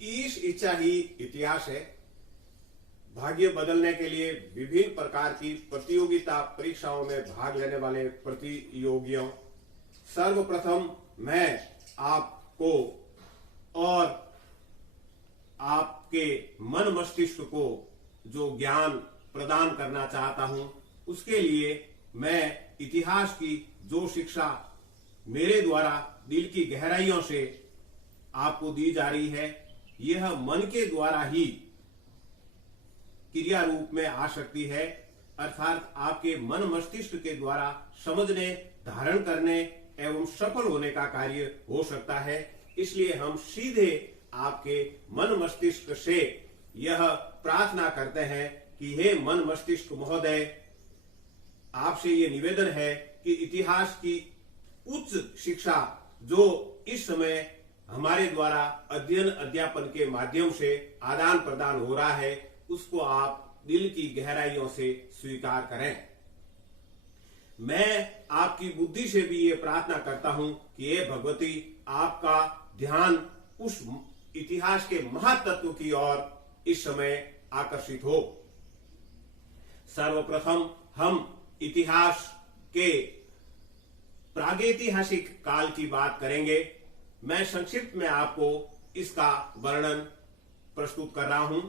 ईश इच्छा ही इतिहास है। भाग्य बदलने के लिए विभिन्न प्रकार की प्रतियोगिता परीक्षाओं में भाग लेने वाले प्रतियोगियों, सर्वप्रथम मैं आपको और आपके मन मस्तिष्क को जो ज्ञान प्रदान करना चाहता हूं, उसके लिए मैं इतिहास की जो शिक्षा मेरे द्वारा दिल की गहराइयों से आपको दी जा रही है, यह मन के द्वारा ही क्रिया रूप में आ सकती है, अर्थात आपके मन मस्तिष्क के द्वारा समझने, धारण करने एवं सफल होने का कार्य हो सकता है। इसलिए हम सीधे आपके मन मस्तिष्क से यह प्रार्थना करते हैं कि हे मन मस्तिष्क महोदय, आपसे ये निवेदन है कि इतिहास की उच्च शिक्षा जो इस समय हमारे द्वारा अध्ययन अध्यापन के माध्यम से आदान प्रदान हो रहा है, उसको आप दिल की गहराइयों से स्वीकार करें। मैं आपकी बुद्धि से भी ये प्रार्थना करता हूं कि हे भगवती, आपका ध्यान उस इतिहास के महातत्व की ओर इस समय आकर्षित हो। सर्वप्रथम हम इतिहास के प्रागैतिहासिक काल की बात करेंगे। मैं संक्षिप्त में आपको इसका वर्णन प्रस्तुत कर रहा हूं।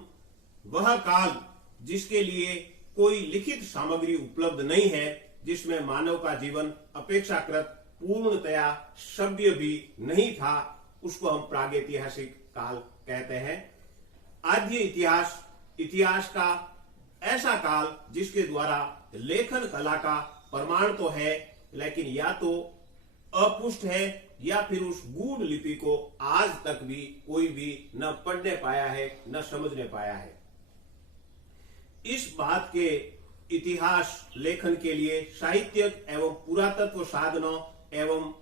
वह काल जिसके लिए कोई लिखित सामग्री उपलब्ध नहीं है, जिसमें मानव का जीवन अपेक्षाकृत पूर्णतया सभ्य भी नहीं था, उसको हम प्रागैतिहासिक काल कहते हैं। आद्य इतिहास, इतिहास का ऐसा काल जिसके द्वारा लेखन कला का प्रमाण तो है, लेकिन या तो अपुष्ट है या फिर उस गूढ़ लिपि को आज तक भी कोई भी न पढ़ने पाया है, न समझने पाया है। इस बात के इतिहास लेखन के लिए साहित्यिक एवं पुरातत्व साधनों एवं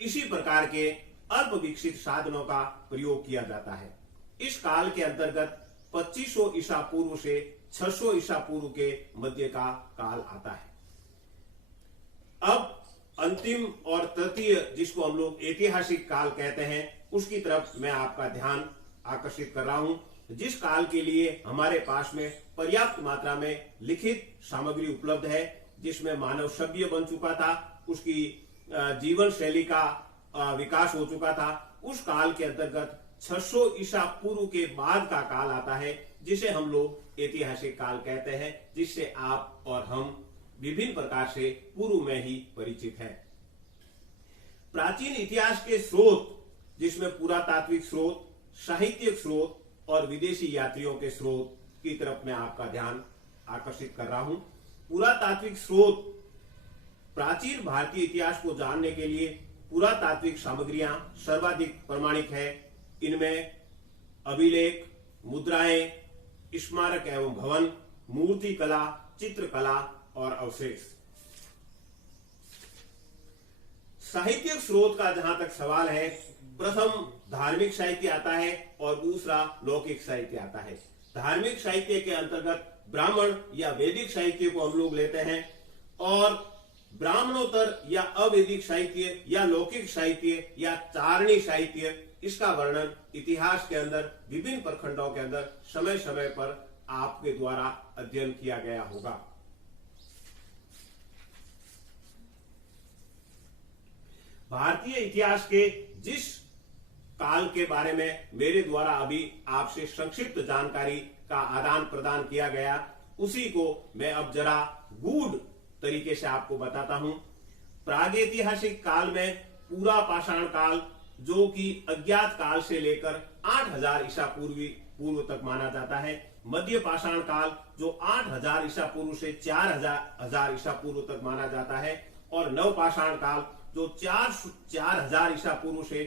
इसी प्रकार के अल्प विकसित साधनों का प्रयोग किया जाता है। इस काल के अंतर्गत 2500 ईसा पूर्व से 600 ईसा पूर्व के मध्य का काल आता है। अब अंतिम और तृतीय, जिसको हम लोग ऐतिहासिक काल कहते हैं, उसकी तरफ मैं आपका ध्यान आकर्षित कर रहा हूं, जिस काल के लिए हमारे पास में पर्याप्त मात्रा में लिखित सामग्री उपलब्ध है, जिसमें मानव सभ्य बन चुका था, उसकी जीवन शैली का विकास हो चुका था। उस काल के अंतर्गत 600 ईसा पूर्व के बाद का काल आता है, जिसे हम लोग ऐतिहासिक काल कहते हैं, जिससे आप और हम विभिन्न प्रकार से पूर्व में ही परिचित हैं। प्राचीन इतिहास के स्रोत, जिसमें पुरातात्विक स्रोत, साहित्यिक स्रोत और विदेशी यात्रियों के स्रोत की तरफ मैं आपका ध्यान आकर्षित कर रहा हूं। पुरातात्विक स्रोत, प्राचीन भारतीय इतिहास को जानने के लिए पुरातात्विक सामग्रियां सर्वाधिक प्रमाणिक है। इनमें अभिलेख, मुद्राएं, स्मारक एवं भवन, मूर्ति कला, चित्रकला और अवशेष। साहित्यिक स्रोत का जहां तक सवाल है, प्रथम धार्मिक साहित्य आता है और दूसरा लौकिक साहित्य आता है। धार्मिक साहित्य के अंतर्गत ब्राह्मण या वैदिक साहित्य को हम लोग लेते हैं, और ब्राह्मणोत्तर या अवैदिक साहित्य या लौकिक साहित्य या चारणी साहित्य, इसका वर्णन इतिहास के अंदर विभिन्न प्रखंडों के अंदर समय समय पर आपके द्वारा अध्ययन किया गया होगा। भारतीय इतिहास के जिस काल के बारे में मेरे द्वारा अभी आपसे संक्षिप्त जानकारी का आदान प्रदान किया गया, उसी को मैं अब जरा गूढ़ तरीके से आपको बताता हूं। प्रागैतिहासिक काल में पूरा पाषाण काल, जो कि अज्ञात काल से लेकर 8000 ईसा पूर्व तक माना जाता है। मध्य पाषाण काल, जो 8000 ईसा पूर्व से 4000 ईसा पूर्व तक माना जाता है, और नव पाषाण काल, जो 4000 ईसा पूर्व से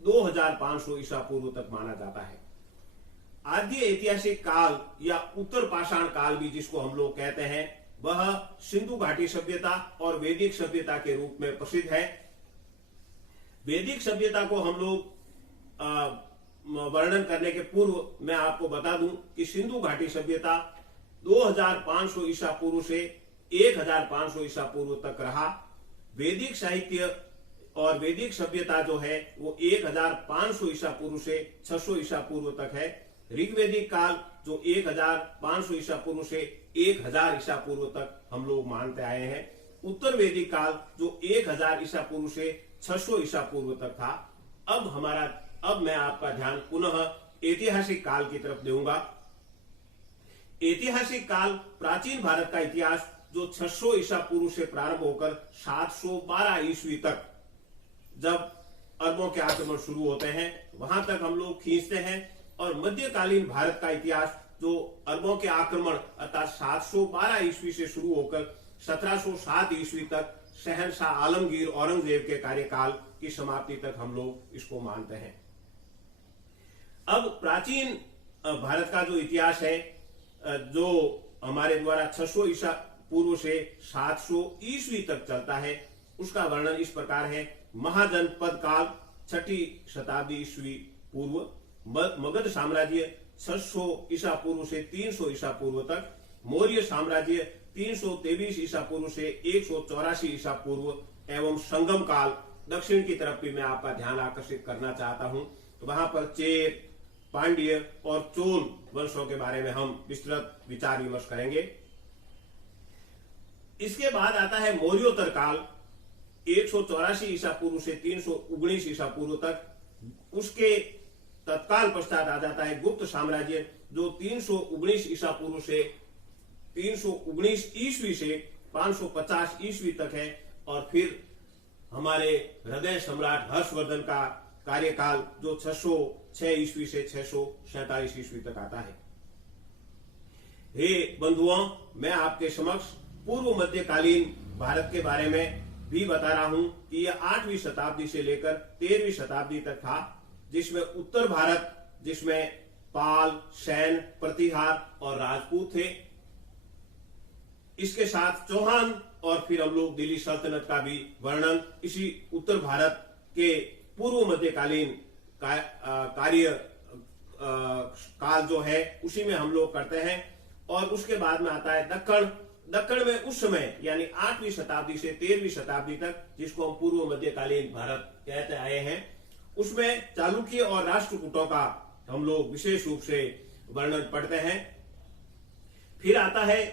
2500 ईसा पूर्व तक माना जाता है। आद्य ऐतिहासिक काल या उत्तर पाषाण काल भी जिसको हम लोग कहते हैं, वह सिंधु घाटी सभ्यता और वैदिक सभ्यता के रूप में प्रसिद्ध है। वैदिक सभ्यता को हम लोग वर्णन करने के पूर्व मैं आपको बता दूं कि सिंधु घाटी सभ्यता 2500 ईसा पूर्व से 1500 ईसा पूर्व तक रहा। वैदिक साहित्य और वैदिक सभ्यता जो है वो 1500 ईसा पूर्व से 600 ईसा पूर्व तक है। ऋग्वेदिक काल जो 1500 ईसा पूर्व से 1000 ईसा पूर्व तक हम लोग मानते आए हैं। उत्तर वैदिक काल जो 1000 ईसा पूर्व से 600 ईसा पूर्व तक था। अब मैं आपका ध्यान पुनः ऐतिहासिक काल की तरफ दूंगा। ऐतिहासिक काल प्राचीन भारत का इतिहास जो 600 ईसा पूर्व से प्रारंभ होकर 712 ईस्वी तक जब अरबों के आक्रमण शुरू होते हैं वहां तक हम लोग खींचते हैं, और मध्यकालीन भारत का इतिहास जो अरबों के आक्रमण अर्थात 712 ईस्वी से शुरू होकर 1707 ईस्वी तक शहंशाह आलमगीर औरंगजेब के कार्यकाल की समाप्ति तक हम लोग इसको मानते हैं। अब प्राचीन भारत का जो इतिहास है जो हमारे द्वारा 600 ईसा पूर्व से 700 ईस्वी तक चलता है, उसका वर्णन इस प्रकार है। महाजनपद काल 6ठी शताब्दी ईस्वी पूर्व, मगध साम्राज्य 600 ईसा पूर्व से 300 ईसा पूर्व तक, मौर्य साम्राज्य 323 ईसा पूर्व से 184 ईसा पूर्व एवं संगम काल दक्षिण की तरफ भी मैं आपका ध्यान आकर्षित करना चाहता हूं। तो वहां पर चेर, पांड्य और चोल वंशों के बारे में हम विस्तृत विचार विमर्श करेंगे। इसके बाद आता है मौर्योत्तर काल 184 ईसा पूर्व से 319 ईसा पूर्व तक। उसके तत्काल पश्चात आ जाता है गुप्त साम्राज्य जो 319 ईसा पूर्व से 319 ईस्वी से 550 ईस्वी तक है, और फिर हमारे हृदय सम्राट हर्षवर्धन का कार्यकाल जो 606 ईस्वी से 647 ईस्वी तक आता है। हे बंधुओं, मैं आपके समक्ष पूर्व मध्यकालीन भारत के बारे में भी बता रहा हूं कि यह 8वीं शताब्दी से लेकर 13वीं शताब्दी तक था, जिसमें उत्तर भारत जिसमें पाल, सैन, प्रतिहार और राजपूत थे। इसके साथ चौहान और फिर हम लोग दिल्ली सल्तनत का भी वर्णन इसी उत्तर भारत के पूर्व मध्यकालीन कार्य काल जो है उसी में हम लोग करते हैं। और उसके बाद में आता है दक्कन में उस समय यानी 8वीं शताब्दी से 13वीं शताब्दी तक, जिसको हम पूर्व मध्यकालीन भारत कहते आए हैं, उसमें चालुक्य और राष्ट्रकूटों का हम लोग विशेष रूप से वर्णन पढ़ते हैं। फिर आता है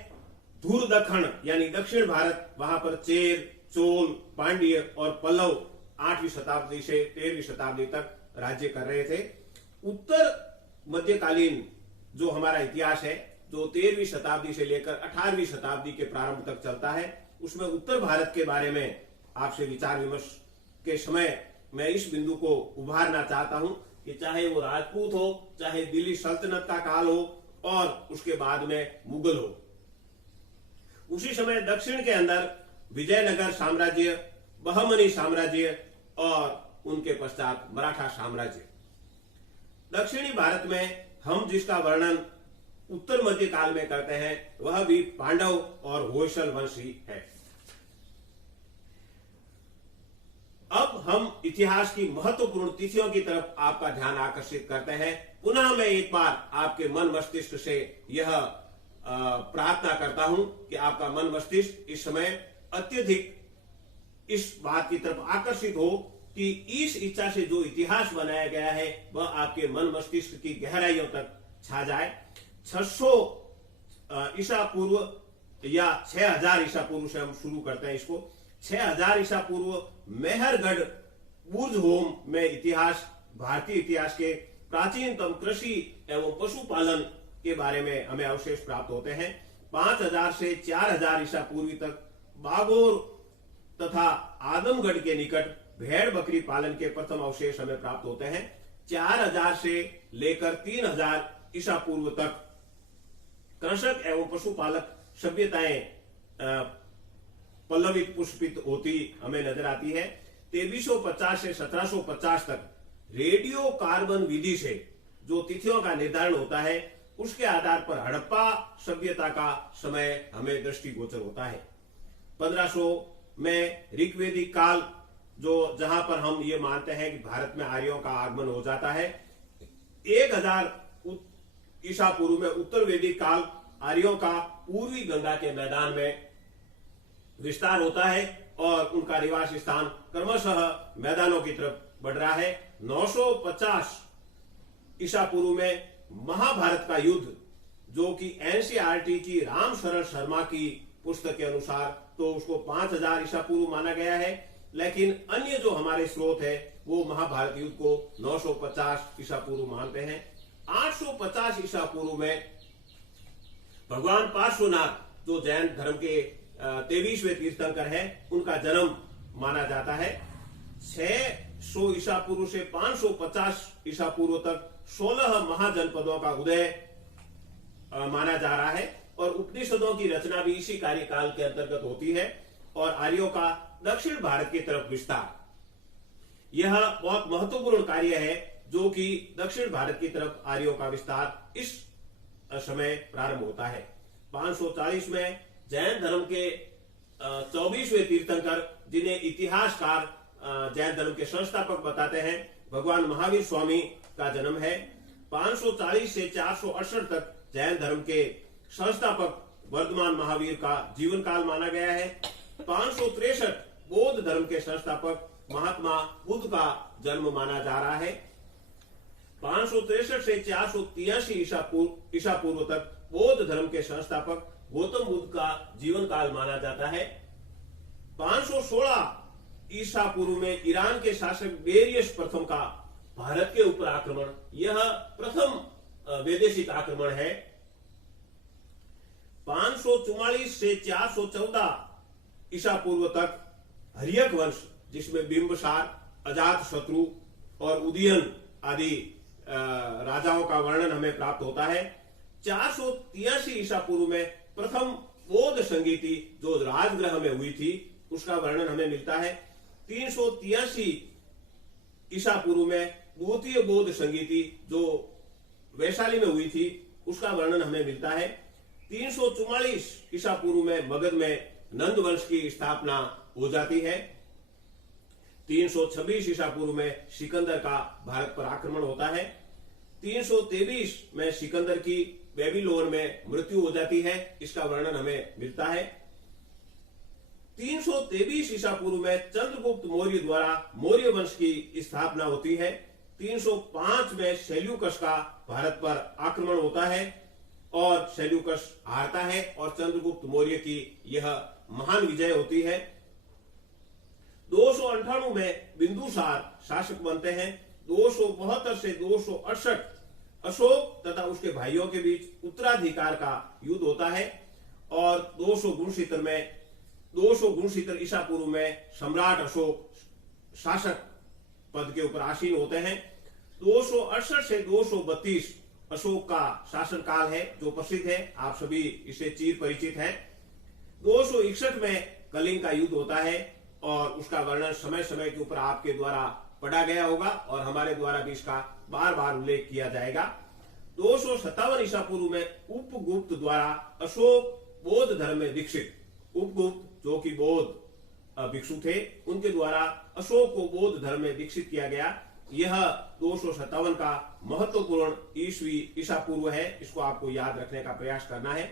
धूर दक्कन यानी दक्षिण भारत, वहां पर चेर, चोल, पांड्य और पल्लव 8वीं शताब्दी से 13वीं शताब्दी तक राज्य कर रहे थे। उत्तर मध्यकालीन जो हमारा इतिहास है जो 13वीं शताब्दी से लेकर 18वीं शताब्दी के प्रारंभ तक चलता है, उसमें उत्तर भारत के बारे में आपसे विचार विमर्श के समय मैं इस बिंदु को उभारना चाहता हूं कि चाहे वो राजपूत हो, चाहे दिल्ली सल्तनत का काल हो और उसके बाद में मुगल हो, उसी समय दक्षिण के अंदर विजयनगर साम्राज्य, बहमनी साम्राज्य और उनके पश्चात मराठा साम्राज्य। दक्षिणी भारत में हम जिसका वर्णन उत्तर मध्य काल में करते हैं वह भी पांडव और होयसल वंश ही है। अब हम इतिहास की महत्वपूर्ण तिथियों की तरफ आपका ध्यान आकर्षित करते हैं। पुनः मैं एक बार आपके मन मस्तिष्क से यह प्रार्थना करता हूं कि आपका मन मस्तिष्क इस समय अत्यधिक इस बात की तरफ आकर्षित हो कि इस इच्छा से जो इतिहास बनाया गया है वह आपके मन मस्तिष्क की गहराइयों तक छा जाए। 600 ईसा पूर्व या 6000 ईसा पूर्व से हम शुरू करते हैं इसको। 6000 ईसा पूर्व मेहरगढ़ बुर्ज होम में इतिहास, भारतीय इतिहास के प्राचीनतम कृषि एवं पशुपालन के बारे में हमें अवशेष प्राप्त होते हैं। 5000 से 4000 ईसा पूर्वी तक बागोर तथा आदमगढ़ के निकट भेड़ बकरी पालन के प्रथम अवशेष हमें प्राप्त होते हैं। 4000 से लेकर 3000 ईसा पूर्व तक कृषक एवं पशुपालक सभ्यताएं पल्लवित पुष्पित होती हमें नजर आती है। 2350 से 1750 तक रेडियो कार्बन विधि से जो तिथियों का निर्धारण होता है उसके आधार पर हड़प्पा सभ्यता का समय हमें दृष्टिगोचर होता है। 1500 में ऋग्वेदिक काल जो जहां पर हम ये मानते हैं कि भारत में आर्यों का आगमन हो जाता है। 1000 ईसा पूर्व में उत्तर वैदिक काल आर्यों का पूर्वी गंगा के मैदान में विस्तार होता है और उनका निवास स्थान क्रमशः मैदानों की तरफ बढ़ रहा है। 950 ईसा पूर्व में महाभारत का युद्ध, जो कि एनसीईआरटी की राम शरण शर्मा की पुस्तक के अनुसार तो उसको 5000 ईसा पूर्व माना गया है, लेकिन अन्य जो हमारे स्रोत है वो महाभारत युद्ध को 950 ईसा पूर्व मानते हैं। 850 ईसा पूर्व में भगवान पार्श्वनाथ, जो जैन धर्म के 23वें तीर्थंकर है, उनका जन्म माना जाता है। 600 ईसा पूर्व से 550 ईसा पूर्व तक 16 महाजनपदों का उदय माना जा रहा है और उपनिषदों की रचना भी इसी कार्यकाल के अंतर्गत होती है और आर्यों का दक्षिण भारत की तरफ विस्तार, यह बहुत महत्वपूर्ण कार्य है, जो कि दक्षिण भारत की तरफ आर्यों का विस्तार इस समय प्रारंभ होता है। 540 में जैन धर्म के 24वें तीर्थंकर, जिन्हें इतिहासकार जैन धर्म के संस्थापक बताते हैं, भगवान महावीर स्वामी का जन्म है। 540 से 468 तक जैन धर्म के संस्थापक वर्धमान महावीर का जीवन काल माना गया है। 563 बौद्ध धर्म के संस्थापक महात्मा बुद्ध का जन्म माना जा रहा है। 563 से 483 ईसा पूर्व तक बौद्ध धर्म के संस्थापक गौतम बुद्ध का जीवन काल माना जाता है। 516 ईसा पूर्व में ईरान के शासक डेरियस प्रथम का भारत के ऊपर आक्रमण, यह प्रथम वैदेशिक आक्रमण है। 544 से 414 ईसा पूर्व तक हर्यक वंश, जिसमें बिंबसार, अजात शत्रु और उदयन आदि राजाओं का वर्णन हमें प्राप्त होता है। 483 ईसा पूर्व में प्रथम बौद्ध संगीति जो राजगृह में हुई थी, उसका वर्णन हमें मिलता है। 383 ईसा पूर्व में द्वितीय बौद्ध संगीति जो वैशाली में हुई थी, उसका वर्णन हमें मिलता है। 344 ईसा पूर्व में मगध में नंद वंश की स्थापना हो जाती है। 326 ईसा पूर्व में सिकंदर का भारत पर आक्रमण होता है। 323 में सिकंदर की बेबीलोन में मृत्यु हो जाती है, इसका वर्णन हमें मिलता है। 323 ईसा पूर्व में चंद्रगुप्त मौर्य द्वारा मौर्य वंश की स्थापना होती है। 305 में सेल्यूकस का भारत पर आक्रमण होता है और सेल्यूकस हारता है और चंद्रगुप्त मौर्य की यह महान विजय होती है। 298 में बिंदुसार शासक बनते हैं। 272 से 268 अशोक तथा उसके भाइयों के बीच उत्तराधिकार का युद्ध होता है और 269 ईसा पूर्व में सम्राट अशोक शासक पद के ऊपर आसीन होते हैं। 268 से 232 अशोक का शासन काल है, जो प्रसिद्ध है, आप सभी इससे चिर परिचित हैं। 261 में कलिंग का युद्ध होता है और उसका वर्णन समय समय के ऊपर आपके द्वारा पढ़ा गया होगा और हमारे द्वारा भी इसका बार बार उल्लेख किया जाएगा। 257 ईसा पूर्व में उपगुप्त द्वारा अशोक बौद्ध धर्म में दीक्षित, उपगुप्त जो कि बौद्ध भिक्षु थे, उनके द्वारा अशोक को बौद्ध धर्म में दीक्षित किया गया। यह 257 का महत्वपूर्ण ईसा पूर्व है, इसको आपको याद रखने का प्रयास करना है।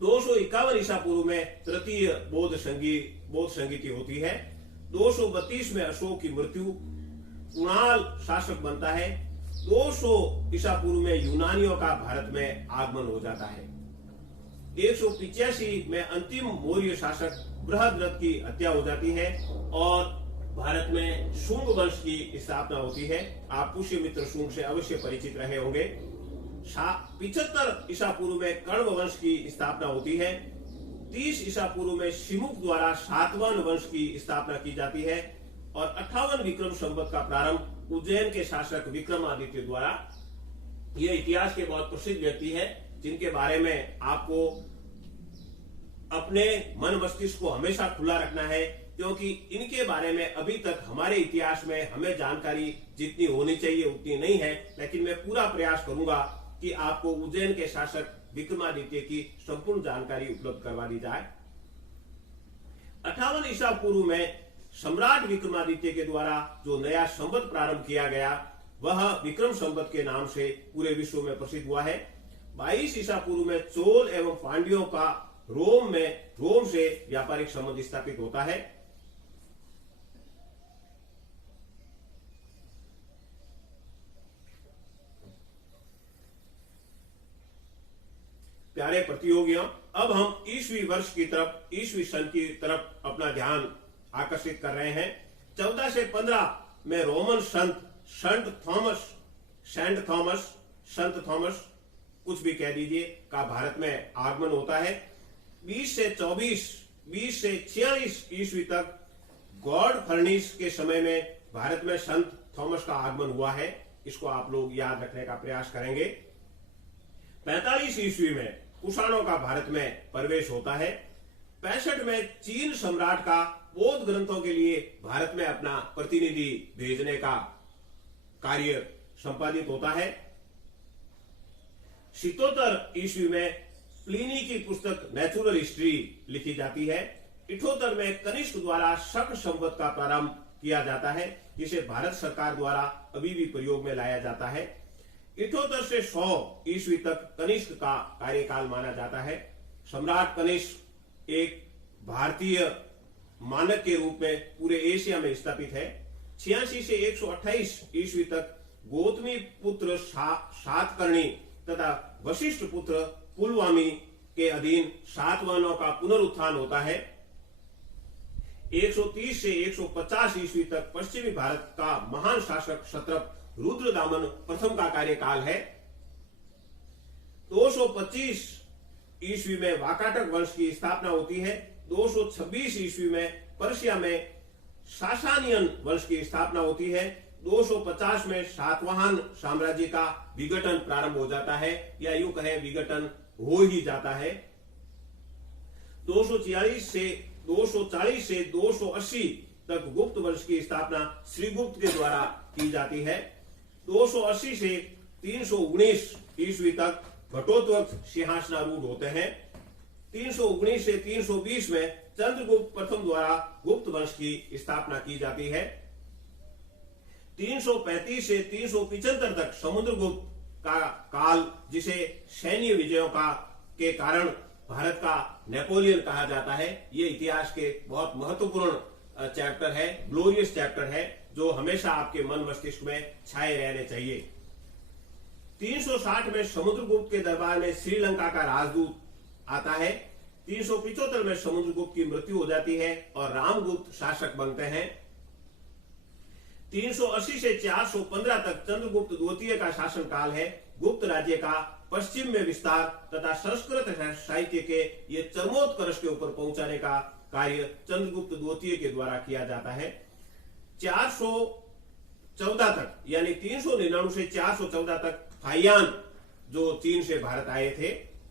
251 ईसा पूर्व में तृतीय बौद्ध संगीति होती है। 232 में अशोक की मृत्यु, कुणाल शासक बनता है। 200 ईसा पूर्व में यूनानियों का भारत में आगमन हो जाता है। 185 में अंतिम मौर्य शासक बृहद्रथ की हत्या हो जाती है और भारत में शुंग वंश की स्थापना होती है। आप पुष्यमित्र शुंग से अवश्य परिचित रहे होंगे। 75 ईसा पूर्व में कण्व वंश की स्थापना होती है। 30 ईसा पूर्व में शिमुक द्वारा सातवाहन वंश की स्थापना की जाती है और 58 विक्रम संवत का प्रारंभ उज्जैन के शासक विक्रमादित्य द्वारा। यह इतिहास के बहुत प्रसिद्ध व्यक्ति है, जिनके बारे में आपको अपने मन मस्तिष्क को हमेशा खुला रखना है, क्योंकि इनके बारे में अभी तक हमारे इतिहास में हमें जानकारी जितनी होनी चाहिए उतनी नहीं है। लेकिन मैं पूरा प्रयास करूंगा कि आपको उज्जैन के शासक विक्रमादित्य की संपूर्ण जानकारी उपलब्ध करवा दी जाए। 58 ईसा पूर्व में सम्राट विक्रमादित्य के द्वारा जो नया संवत प्रारंभ किया गया, वह विक्रम संवत के नाम से पूरे विश्व में प्रसिद्ध हुआ है। 22 ईसा पूर्व में चोल एवं पांड्यों का रोम से व्यापारिक संबंध स्थापित होता है। प्यारे प्रतियोगियों, अब हम ईस्वी वर्ष की तरफ, ईस्वी सन की तरफ अपना ध्यान आकर्षित कर रहे हैं। 14 से 15 में रोमन संत थॉमस, कुछ भी कह दीजिए, का भारत में आगमन होता है। 20 से 46 ईस्वी तक गॉड फर्निस के समय में भारत में संत थॉमस का आगमन हुआ है। इसको आप लोग याद रखने का प्रयास करेंगे। 45 ईस्वी में कुषाणों का भारत में प्रवेश होता है। 65 में चीन सम्राट का बौद्ध ग्रंथों के लिए भारत में अपना प्रतिनिधि भेजने का कार्य संपादित होता है। 77 ईस्वी में प्लिनी की पुस्तक नेचुरल हिस्ट्री लिखी जाती है। 78 में कनिष्क द्वारा शक संवत का प्रारंभ किया जाता है, जिसे भारत सरकार द्वारा अभी भी प्रयोग में लाया जाता है। 78 से 100 ईस्वी तक कनिष्क का कार्यकाल माना जाता है। सम्राट कनिष्क एक भारतीय मानक के रूप में पूरे एशिया में स्थापित है। 86 से 128 ईस्वी तक गौतमी पुत्र सातकर्णी तथा वशिष्ठ पुत्र पुलवामी के अधीन सातवाहनों का पुनरुत्थान होता है। 130 से 150 ईस्वी तक पश्चिमी भारत का महान शासक क्षत्रप रुद्रदामन प्रथम का कार्यकाल है। 225 ईस्वी में वाकाटक वंश की स्थापना होती है। 226 ईस्वी में पर्शिया में सासानियन वंश की स्थापना होती है। 250 में सातवाहन साम्राज्य का विघटन प्रारंभ हो जाता है, या यूं कहें विघटन हो ही जाता है। 240 से 280 तक गुप्त वंश की स्थापना श्रीगुप्त के द्वारा की जाती है। 280 से 319 ईस्वी तक घटोत्कच सिंहासनारूढ़ होते हैं। 319 से 320 में चंद्रगुप्त प्रथम द्वारा गुप्त वंश की स्थापना की जाती है। 335 से 375 तक समुद्रगुप्त का काल, जिसे सैन्य विजयों के कारण भारत का नेपोलियन कहा जाता है, ये इतिहास के बहुत महत्वपूर्ण चैप्टर है, ग्लोरियस चैप्टर है, जो हमेशा आपके मन मस्तिष्क में छाए रहने चाहिए। 360 में समुद्रगुप्त के दरबार में श्रीलंका का राजदूत आता है। 375 में समुद्रगुप्त की मृत्यु हो जाती है और रामगुप्त शासक बनते हैं। 380 से 415 तक चंद्रगुप्त द्वितीय का शासन काल है। गुप्त राज्य का पश्चिम में विस्तार तथा संस्कृत साहित्य के ये चरमोत्कर्ष के ऊपर पहुंचाने का कार्य चंद्रगुप्त द्वितीय के द्वारा किया जाता है। 414 तक, यानी 399 से 414 तक फाइयान, जो चीन से भारत आए थे,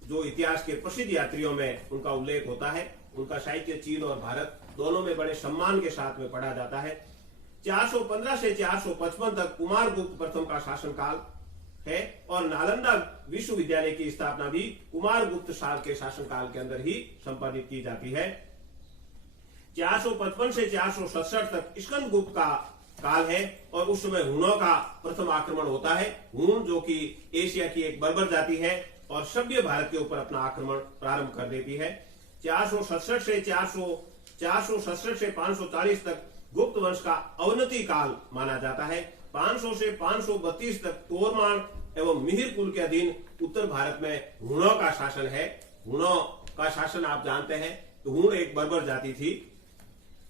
जो इतिहास के प्रसिद्ध यात्रियों में उनका उल्लेख होता है। उनका साहित्य चीन और भारत दोनों में बड़े सम्मान के साथ में पढ़ा जाता है। 415 से 455 तक कुमारगुप्त प्रथम का शासनकाल है और नालंदा विश्वविद्यालय की स्थापना भी कुमारगुप्त साल के शासनकाल के अंदर ही संपादित की जाती है। 455 से 467 तक स्कंदगुप्त का काल है और उस समय हुनों का प्रथम आक्रमण होता है। हुन, जो कि एशिया की एक बर्बर जाति है और सभ्य भारत के ऊपर अपना आक्रमण प्रारंभ कर देती है। 467 से 540 तक गुप्त वंश का अवनति काल माना जाता है। 500 से 532 तक तोरमान एवं मिहिर कुल के अधीन उत्तर भारत में हुनों का शासन है। हुनों का शासन आप जानते हैं, तो हुन एक बर्बर जाति थी।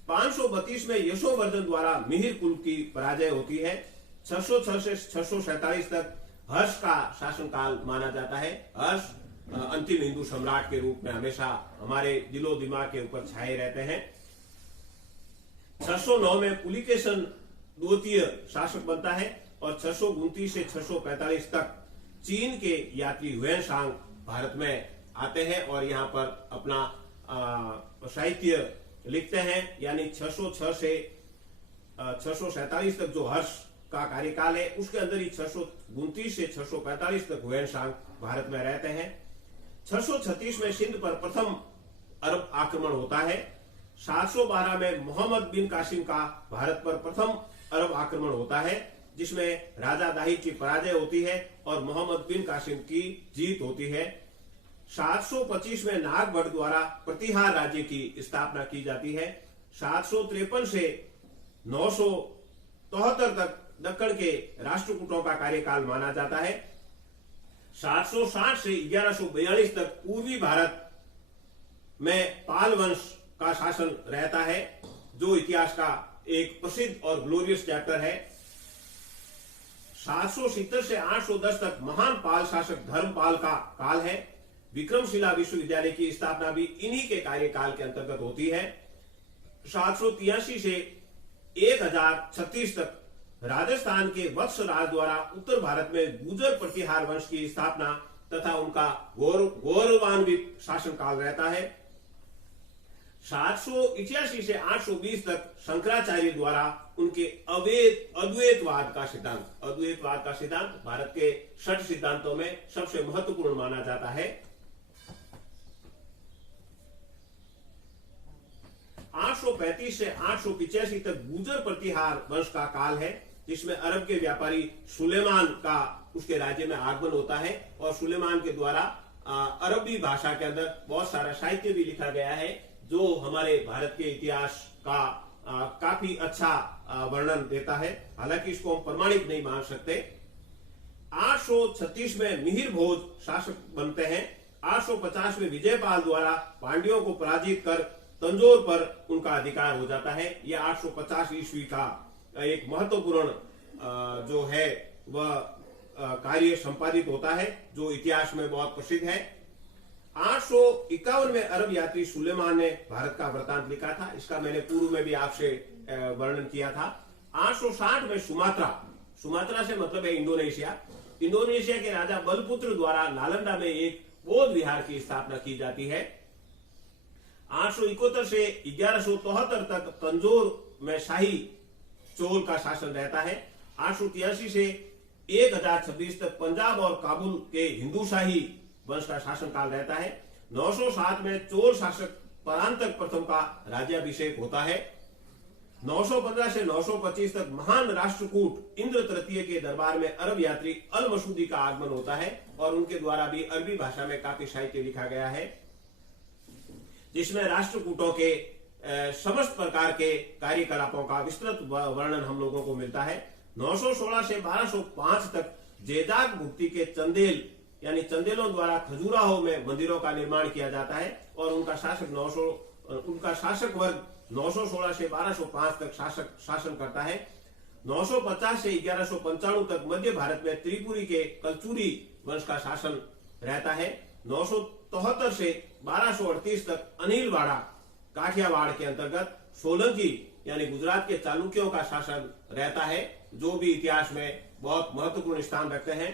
532 में यशोवर्धन द्वारा मिहिर कुल की पराजय होती है। 606 से 647 तक हर्ष का शासनकाल माना जाता है। हर्ष अंतिम हिंदू सम्राट के रूप में हमेशा हमारे दिलो दिमाग के ऊपर छाए रहते हैं। 609 में पुलिकेशन द्वितीय शासक बनता है और 629 से 645 तक चीन के यात्री हुएनसांग भारत में आते हैं और यहाँ पर अपना साहित्य लिखते हैं। यानी 606 से 647 तक जो हर्ष का कार्यकाल है, उसके अंदर ही 629 से 645 तक हुएनसांग भारत में रहते हैं। 636 में सिंध पर प्रथम अरब आक्रमण होता है। 712 में मोहम्मद बिन कासिम का भारत पर प्रथम अरब आक्रमण होता है, जिसमें राजा दाहिर की पराजय होती है और मोहम्मद बिन कासिम की जीत होती है। 725 में नागभट्ट द्वारा प्रतिहार राज्य की स्थापना की जाती है। 753 से 973 तक दक्कन के राष्ट्रकूटों का कार्यकाल माना जाता है। 760 से 1142 तक पूर्वी भारत में पाल वंश का शासन रहता है, जो इतिहास का एक प्रसिद्ध और ग्लोरियस चैप्टर है। 770 से 810 तक महान पाल शासक धर्मपाल का काल है। विक्रमशिला विश्वविद्यालय की स्थापना भी इन्हीं के कार्यकाल के अंतर्गत होती है। 783 से 1036 तक राजस्थान के वत्स राज द्वारा उत्तर भारत में गुर्जर प्रतिहार वंश की स्थापना तथा उनका गौरवान्वित शासनकाल रहता है। 781 से 820 तक शंकराचार्य द्वारा उनके अद्वैतवाद का सिद्धांत भारत के 6 सिद्धांतों में सबसे महत्वपूर्ण माना जाता है। 835 से 885 तक गुर्जर प्रतिहार वंश का काल है, जिसमें अरब के व्यापारी सुलेमान का उसके राज्य में आगमन होता है और सुलेमान के द्वारा अरबी भाषा के अंदर बहुत सारा साहित्य भी लिखा गया है, जो हमारे भारत के इतिहास का काफी अच्छा वर्णन देता है। हालांकि इसको हम प्रमाणिक नहीं मान सकते। 836 में मिहिर भोज शासक बनते हैं। 850 में विजयपाल द्वारा पांड्यों को पराजित कर तंजौर पर उनका अधिकार हो जाता है। यह 850 ईस्वी का एक महत्वपूर्ण जो है वह कार्य संपादित होता है, जो इतिहास में बहुत प्रसिद्ध है। 851 में अरब यात्री सुलेमान ने भारत का वृत्तांत लिखा था। इसका मैंने पूर्व में भी आपसे वर्णन किया था। 860 में सुमात्रा से मतलब है इंडोनेशिया के राजा बलपुत्र द्वारा नालंदा में एक बौद्ध विहार की स्थापना की जाती है। 871 से 1173 तक तंजौर में शाही चोल का शासन रहता है। 883 से 1026 तक पंजाब और काबुल के हिंदू शाही वंश का शासनकाल रहता है। 907 में चोल शासक परांतक प्रथम का राज्याभिषेक होता है। 915 से 925 तक महान राष्ट्रकूट इंद्र तृतीय के दरबार में अरब यात्री अल मसूदी का आगमन होता है और उनके द्वारा भी अरबी भाषा में काफी साहित्य लिखा गया है, जिसमें राष्ट्रकूटों के समस्त प्रकार के कार्यकलापों का विस्तृत वर्णन हम लोगों को मिलता है। 916 से 1205 तक जेदाग भुक्ति के चंदेल यानी चंदेलों द्वारा खजुराहो में मंदिरों का निर्माण किया जाता है और उनका शासक वर्ग 916 से 1205 तक शासन करता है। 950 से 1195 तक मध्य भारत में त्रिपुरी के कलचुरी वंश का शासन रहता है। 973 से 1238 तक अनिलवाड़ा काठियावाड़ के अंतर्गत सोलंकी यानी गुजरात के चालुक्यों का शासन रहता है, जो भी इतिहास में बहुत महत्वपूर्ण स्थान रखते हैं।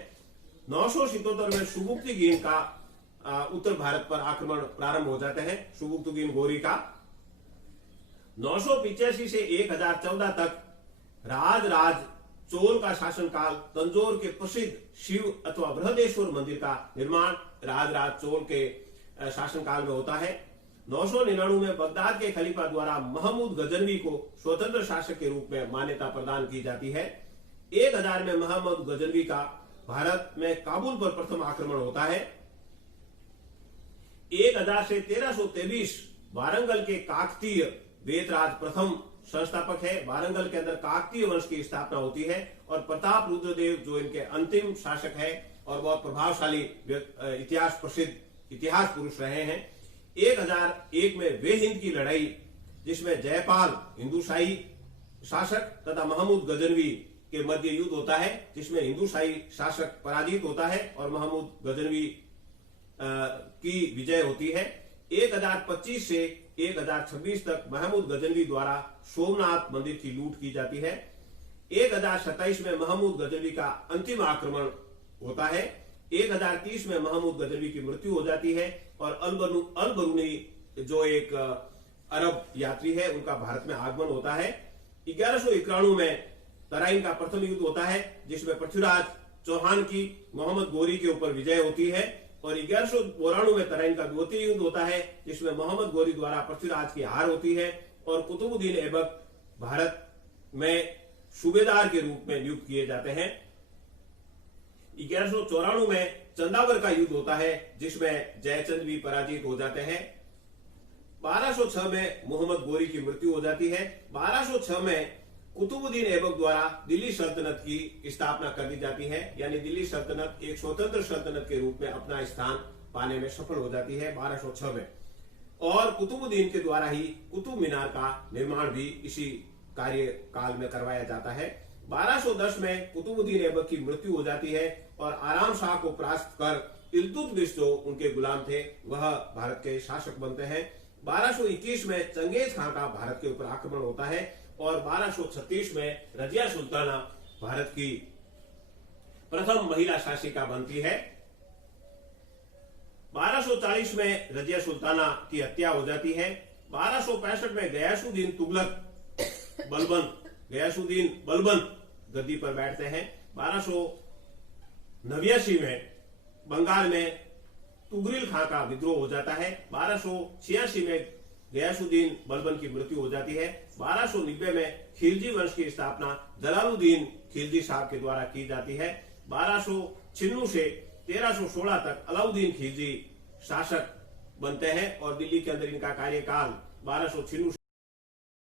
977 में सुबुक्तगीन का उत्तर भारत पर आक्रमण प्रारंभ हो जाते हैं, सुबुक्तगीन गौरी का। 985 से 1014 तक राज चोल का शासनकाल तंजौर के प्रसिद्ध शिव अथवा बृहदेश्वर मंदिर का निर्माण राज चोल के शासनकाल में होता है। 999 में बगदाद के खलीफा द्वारा महमूद गजनवी को स्वतंत्र शासक के रूप में मान्यता प्रदान की जाती है। 1000 में महमूद गजनवी का भारत में काबुल पर प्रथम आक्रमण होता है। 1000 से 1323 वारंगल के काकतीय वेतराज प्रथम संस्थापक है। वारंगल के अंदर काकतीय वंश की स्थापना होती है और प्रताप रुद्रदेव जो इनके अंतिम शासक है और बहुत प्रभावशाली इतिहास पुरुष रहे हैं। 1001 में वे हिंद की लड़ाई, जिसमें जयपाल हिंदू शाही शासक तथा महमूद गजनवी के मध्य युद्ध होता है, जिसमें हिंदू शाही शासक पराजित होता है और महमूद गजनवी की विजय होती है। 1025 से 1026 तक महमूद गजनवी द्वारा सोमनाथ मंदिर की लूट की जाती है। 1027 में महमूद गजनवी का अंतिम आक्रमण होता है। 1030 में महमूद गजनवी की मृत्यु हो जाती है और अल-बरूनी जो एक अरब यात्री है, उनका भारत में आगमन होता है। 1191 में तराइन का प्रथम युद्ध होता है, जिसमें पृथ्वीराज चौहान की मोहम्मद गोरी के ऊपर विजय होती है और 1192 में तराइन का द्वितीय युद्ध होता है, जिसमें मोहम्मद गोरी द्वारा पृथ्वीराज की हार होती है और कुतुबुद्दीन ऐबक भारत में सूबेदार के रूप में नियुक्त किए जाते हैं। 1194 में चंदावर का युद्ध होता है, जिसमें जयचंद भी पराजित हो जाते हैं। 1206 में मोहम्मद गोरी की मृत्यु हो जाती है। 1206 में कुतुबुद्दीन ऐबक द्वारा दिल्ली सल्तनत की स्थापना कर दी जाती है, यानी दिल्ली सल्तनत एक स्वतंत्र सल्तनत के रूप में अपना स्थान पाने में सफल हो जाती है 1206 में। और कुतुबुद्दीन के द्वारा ही कुतुब मीनार का निर्माण भी इसी कार्यकाल में करवाया जाता है। 1210 में कुतुबुद्दीन ऐबक की मृत्यु हो जाती है और आराम शाह को परास्त कर इल्तुतमिश जो उनके गुलाम थे वह भारत के शासक बनते हैं। 1221 में चंगेज खां का भारत के ऊपर आक्रमण होता है और 1236 में रजिया सुल्ताना भारत की प्रथम महिला शासिका बनती है। 1240 में रजिया सुल्ताना की हत्या हो जाती है। 1265 में गयासुद्दीन बलबन गद्दी पर बैठते हैं। 1289 में बंगाल में तुगरिल खां का विद्रोह हो जाता है। 1286 में गयासुद्दीन बलबन की मृत्यु हो जाती है। 1290 में खिलजी वंश की स्थापना जलालुद्दीन खिलजी साहब के द्वारा की जाती है। 1296 से 1316 तक अलाउद्दीन खिलजी शासक बनते हैं और दिल्ली के अंदर इनका कार्यकाल 1296